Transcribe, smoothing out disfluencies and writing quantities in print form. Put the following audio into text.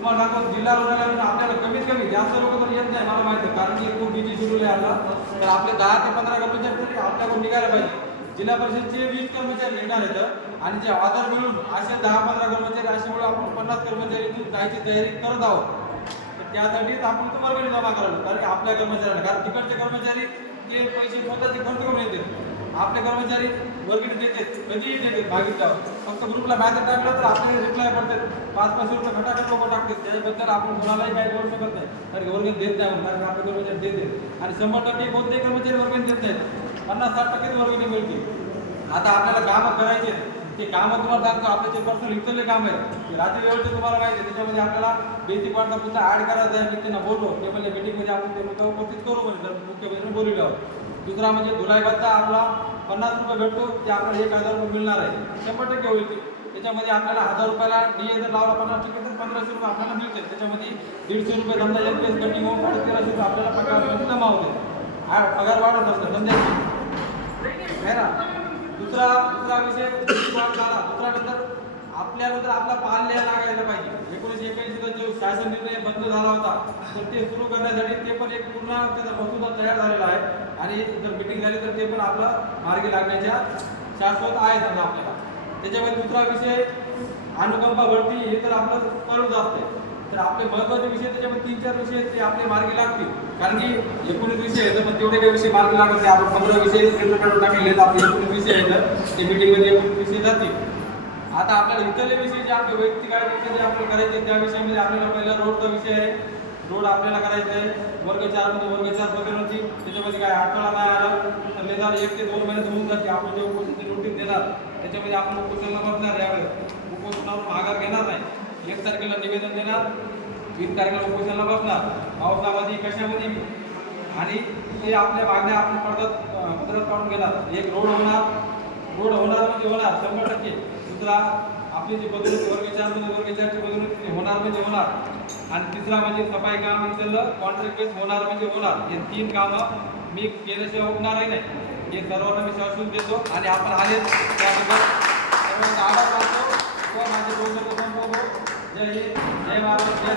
तुम्हाला दाखवतो जिल्हा रुग्णालयातून आपल्याला कमीत कमी जास्त लोक तर येत नाही मला माहिती आहे, कारण की खूप बिझी शेड्यूल आहे आपला. तर आपले 10 ते 15 कर्मचारी तरी आपल्याकडून निघायला पाहिजे. जिल्हा परिषदचे 20 कर्मचारी निघणार आहेत आणि जे आधार मिळून असे 10-15 कर्मचारी अशामुळे आपण 50 कर्मचारी इथून जायची तयारी करत आहोत. तर त्यासाठीच आपण तो वर्गणी जमा करायला, कारण आपल्या कर्मचाऱ्यांना, कारण तिकडचे कर्मचारी ते पैसे स्वतःचे खर्च करून येतात. आपले कर्मचारी वर्गणी देतात, कधीही देतात मागितल्यावर. फक्त ग्रुपला मॅसेज टाकला तर आपल्याला रिप्लाय करतात. 5-5 रुपये खटाखट लोक टाकतात. त्याच्याबद्दल आपण कोणालाही काही करू शकत नाही, कारण वर्गणी देत नाही म्हणून, कारण आपले कर्मचारी देतात. आणि 100% कोणतेही कर्मचारी वर्गणी देत नाहीत. 50-60% वर्गणी मिळते. आता आपल्याला कामं करायचे, ते कामं तुम्हाला सांगतो, आपले जे पर्सनल इथले काम आहेत रात्री वेळचे तुम्हाला माहिती आहे. त्याच्यामध्ये आपल्याला बेसिक पार्टला पुन्हा ॲड करायचं आहे. मी त्यांना बोललो ते म्हणजे मीटिंगमध्ये आपण ते मुद्दा उपस्थित करू म्हणजे जर मुख्यमंत्र्यांनी बोलवलं आहोत. दुसरा म्हणजे धुलाई भत्ता आपला 50 रुपये भेटतो, ते आपल्याला 1000 रुपये मिळणार आहे. 100% होईल ते. त्याच्यामध्ये आपल्याला 1000 रुपयाला DA जर लावला 50% तर 1500 रुपये आपल्याला मिळते. त्याच्यामध्ये 150 रुपये समजा NPS कटिंग होऊन 1350 रुपये आपल्याला पगार जमा होते. पगार वाढत असतं समजा आहे ना. दुसरा विषय झाला. दुसरा नंतर आपल्यानंतर आपला पाल लिहायला लागायला पाहिजे. 1981 जो शासन निर्णय बंद झाला होता, तर ते सुरू करण्यासाठी ते पण एक पूर्ण त्याचा मसुदा तयार झालेला आहे. आणि जर मिटिंग झाली तर ते पण आपला मार्गी लागण्याच्या शाश्वत आहे समजा आपल्याला. त्याच्यामध्ये दुसरा विषय अनुकंपा भरती, हे तर आपलं कळूच असते. तर आपले महत्त्वाचे विषय त्याच्यामध्ये 3-4 विषय ते आपले मार्गी लागतील, कारण की 19 विषय आहेत पण तेवढे काही विषय मार्गी लागत नाही. आपण 15 विषय काढून टाकलेले आहेत. आपले 19 विषय आहेत, ते मिटिंगमध्ये 19 विषय जातील. आता आपल्याला इथले विषय जे आपले वैयक्तिक आहेत जे आपल्याला करायचे, त्या विषयामध्ये आपल्याला पहिला रोडचा विषय आहे. रोड आपल्याला करायचा आहे. वर्ग 4 मध्ये वर्ग 4 बघून होती, त्याच्यामध्ये काय अडथळा नाही आला तर निदान 1 ते 2 महिन्यात होऊन जाते. आपण जे उपोषणाची नोटीस देणार त्याच्यामध्ये आपण उपोषणाला बसणार, यावेळेस उपोषणावर माघार घेणार नाही. 1 तारखेला निवेदन देणार, 20 तारखेला उपोषणाला बसणार. पावसामध्ये कशामध्ये आणि ते आपल्या मागण्या आपण पदरात काढून घेणार. एक रोड होणार म्हणजे होणार 100%. दुसरा आपली जी बदलून वर्ग 4 मध्ये वर्ग 4 ची बदलून होणार म्हणजे होणार. आणि तिसरा म्हणजे सफाई काम इथलं कॉन्ट्रॅक्ट बेस होणार म्हणजे होणार. हे 3 कामं मी केल्याशिवाय होणारही नाही, हे सर्वांना मी शाश्वत देतो. आणि आपण आले त्याबद्दल सर्वांचा आभार मानतो. माझे 2 शब्द संपवतो. जय हिंद, जय महाराष्ट्र, जय